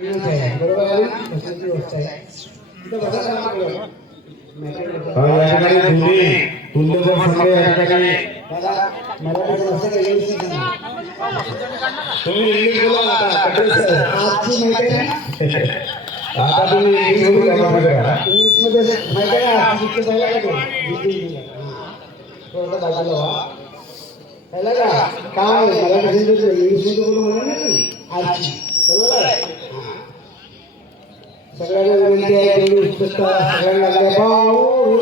तुम्ही इंग्लिश बोला आजची माहिती आता तुम्ही काय काय मला इंग्लिश मध्ये बोलू म्हणून आजची बरोबर सगळ्यांना विनंती आहे तेवढी उत्सुकता सगळ्यांना लागल्या भाऊ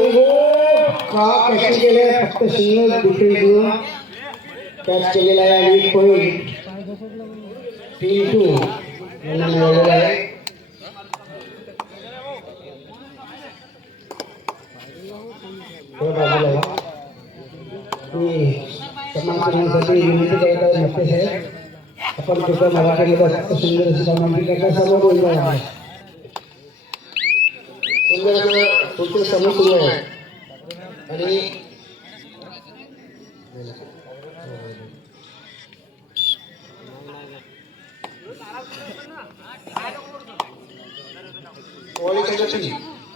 का कशी गेले फक्त सिंगल कुठे घेऊन त्याच केलेला आहे आणि पॉईंट तीन टू यांना मिळालेला आहे सम्मान करण्यासाठी विनंती करत आहे नक्कीच आहे आपण तुझ्या मराठी सुंदर असं सम्मान करण्याचा सर्व बोलणार आहे वेगवेगळे पुढचे समूह सुरू आहे आणि होळीच्या लक्ष्मी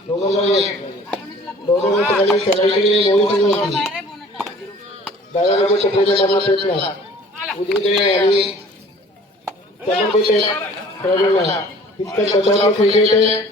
डोंगरगाव एक डोंगरगाव ठिकाणी सगळीकडे होळी सुरू होती दादाबाबा टोपलेला मारला प्रयत्न उजवीकडे आणि समोर तिथे खेळाडूला तितकं बचाव खेळले होते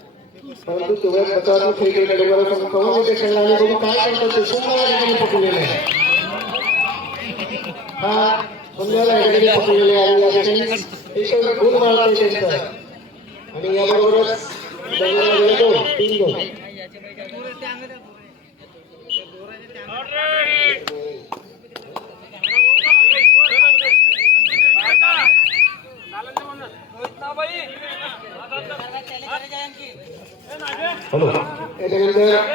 परंतु तेवढ्यात प्रकारनं खेळलेल्या डोंगराला समोर ते खेळणारे बघू काय करतात ते सुंदर ठिकाणी पकडलेले आहे हा सुंदरला ठिकाणी पकडलेले आहे या ठिकाणी एक गुण मारला त्यांचा आणि याबरोबरच डोंगराला दोन तीन गोल Thank you. एटेवर सरकाइएरा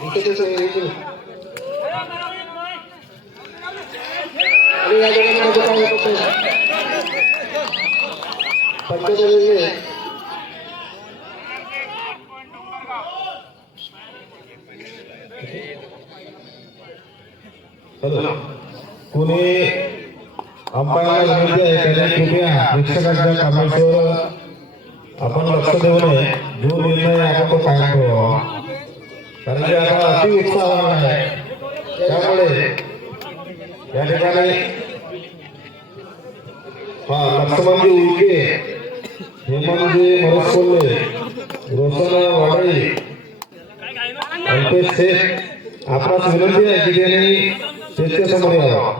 कि बसी हला मujęसा समस्री ऐओ कि आजीव बांसे एकले कोपरी फिरलती यह के दिछाते हूज अंबाला शिक्षकांच्या कामावर आपण लक्ष देऊ नये जो निर्णय आपण तो कायम ठेवावा कारण की आता अति उत्साह आहे त्यामुळे या ठिकाणी हा लक्ष्मणजी उलके हेमंतजी मरसकोल्हे रोशन वाडळी अल्पेश शेख आपणास विनंती आहे की त्यांनी चर्चेसमोर यावं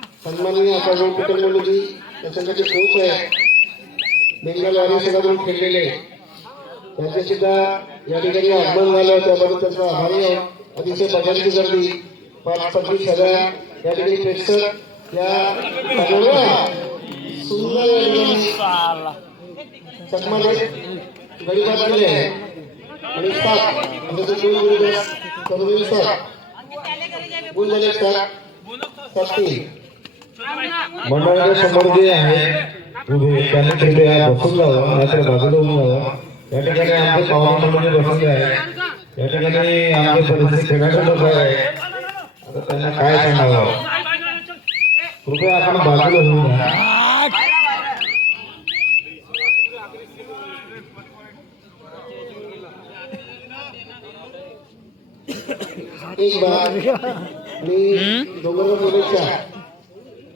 सन्माननीय आचार्य कुटुंबमोजी जी कोच आहेत बेंगलवारी सुद्धा खेळलेले त्यांचे सुद्धा या ठिकाणी आगमन झालं त्याबद्दल त्यांचा आभारी आहोत अतिशय गर्दी पाच पंचवीस हजार या ठिकाणी प्रेक्षक या सुंदर आणि दोन गुरुदेव सर्व गुण झाले सात मंडळाच्या समोर जे आहे उभे त्यांना तिथे बसून जावं नाहीतर बाजूला उभं जावं या ठिकाणी आमचे पवार मंडळ बसले आहे या ठिकाणी आमचे सदस्य खेळाडू बसले आहे आता त्यांना काय सांगावं कृपया आपण बाजूला होऊ नका एक बार हम्म? मी डोंगरगाव पोलीसच्या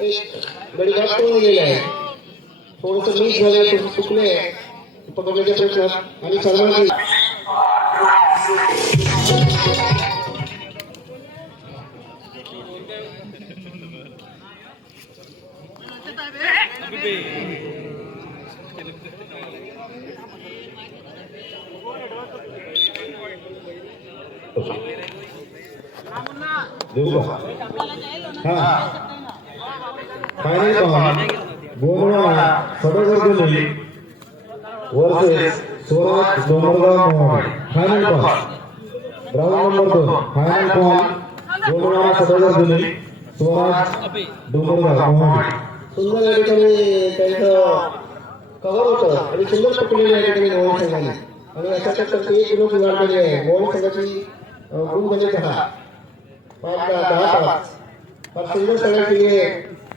बड़ी घास करून गेले थोडस मीठ झालं चुकले पकडण्याचा प्रयत्न आणि सर्वांनी हा फायनल पाहून गोंधळाला सडगर दिल्ली वर्सेस सुरत डोंगरगाव मोहन फायनल पाहून राऊंड नंबर दोन फायनल पाहून गोंधळाला सडगर दिल्ली सुरत डोंगरगाव मोहन सुंदर या ठिकाणी त्यांचं कव्हर होतं आणि सुंदर पकडलेलं या ठिकाणी मोहन संघाने आणि अशा चक्कर एक गुण सुधारलेली आहे मोहन संघाची गुण म्हणजे दहा पाच दहा दहा पाच फार सुंदर सगळ्या केली आहे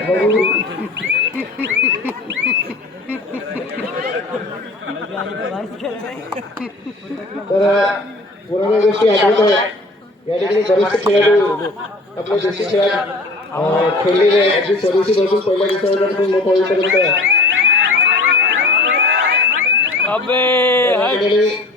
तर पुराण्या गोष्टी आठवत आहे या ठिकाणी बरेचसे खेळाडू आपल्या देशी खेळात खेळलेले अगदी पहिल्या दिवसापासून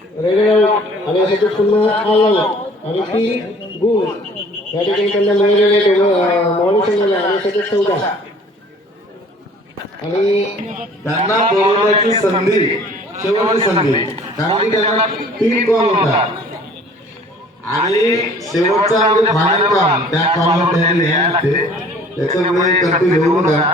आणि यासाठी पुन्हा आणि गुण या ठिकाणी त्यांना मिळालेले आणि आणि त्यांना बोलवण्याची संधी शेवटची संधी कारण की त्यांना तीन कॉल होता आणि शेवटचा म्हणजे फायनल कॉल त्या कॉलवर त्याच्यामुळे घेऊ नका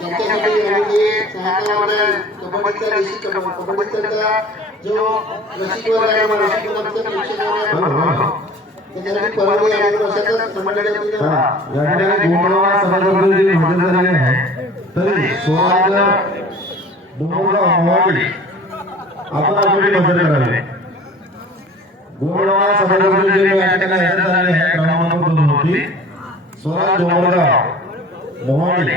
त्यांच्यासाठी आम्ही सहकाराने कबड्डीचा रसिक कबड्डीचा जो रसिकवर आहे रसिकवरचा प्रेक्षक त्याच्यासाठी परवानगी आम्ही प्रशासक समाजाने हजर झालेले आहे तरी सोळाच्या डोंगरा मोहाडी आपण आजोबी हजर करावे गोवडवा समाजामध्ये जे या ठिकाणी हजर झालेले आहे क्रमांक दोन होती सोळा डोंगरगाव मोहाडी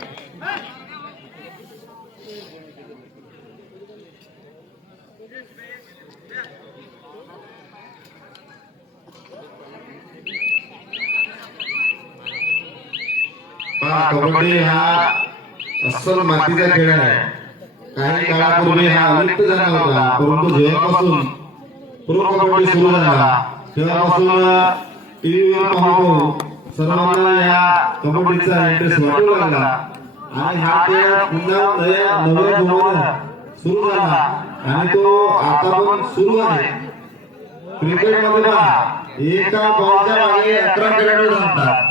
कबड्डी हा अस्सल मातीचा खेळ आहे काही काळापूर्वी हा अलिप्त झाला होता परंतु जेव्हापासून प्रो कबड्डी सुरू झाला तेव्हापासून टीव्हीवर पाहून सर्वांना या कबड्डीचा इंटरेस्ट वाटू लागला आणि हा खेळ पुन्हा नव्या नव्या सुरू झाला आणि तो आता पण सुरू आहे क्रिकेटमध्ये एका बॉलच्या मागे अकरा खेळाडू जमतात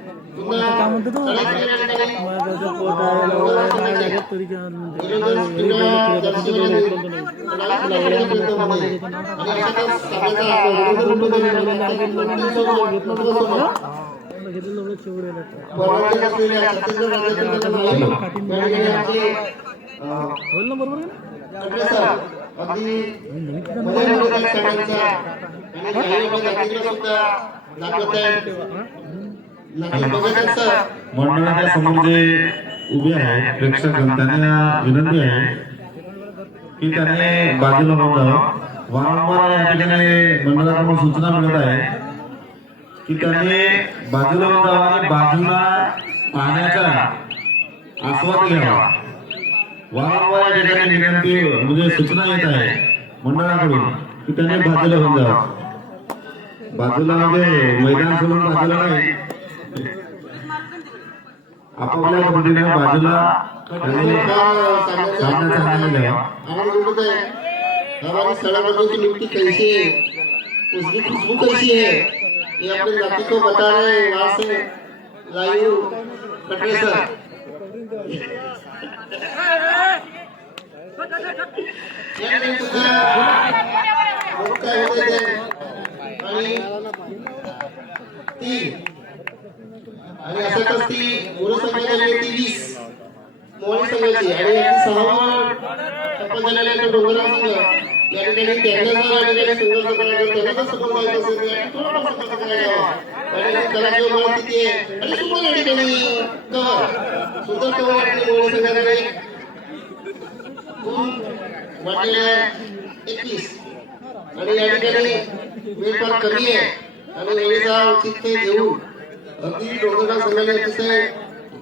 కామంటే రోల్ నంబర్ बरोबर मंडळाच्या समोर जे उभे आहे प्रेक्षक त्यांना विनंती आहे की त्याने बाजूला बोलावं वारंवार या ठिकाणी मंडळाकडून सूचना मिळत आहे की त्यांनी बाजूला जावा आणि बाजूला पाण्याचा आस्वाद घ्यावा वारंवार या ठिकाणी विनंती म्हणजे सूचना येत आहे मंडळाकडून की त्यांनी बाजूला बघावं म्हणजे बाजूला म्हणजे मैदान सोडून बाजूला नाही आपापल्या पद्धतीने बाजूला साधना चाललेलं आहे हमारी सड़कों की मिट्टी कैसी है उसकी खुशबू कैसी है ये अपने जाति को बता रहे हैं वहां से लाइव कटरे सर आणि असतच ती झाडे झालेल्या डोंगरासंग या ठिकाणी त्यांच्यासह या ठिकाणी संघर्ष करायला त्यांना सपोर्ट व्हायचं असेल या ठिकाणी कलाजीवन किती आहे आणि सुंदर या ठिकाणी कवर सुंदर कवर या ठिकाणी बोलू शकत दोन वाटलेल्या एकवीस आणि या ठिकाणी वेळ फार कमी आहे आणि वेळेचा औचित्य घेऊन अगदी डोंगरा संघाने अतिशय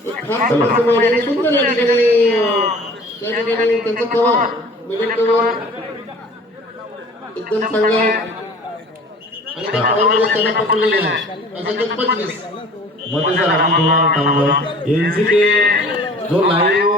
एकदम चांगला आणि त्या कवामध्ये त्यांना पकडलेले जो लाईव्ह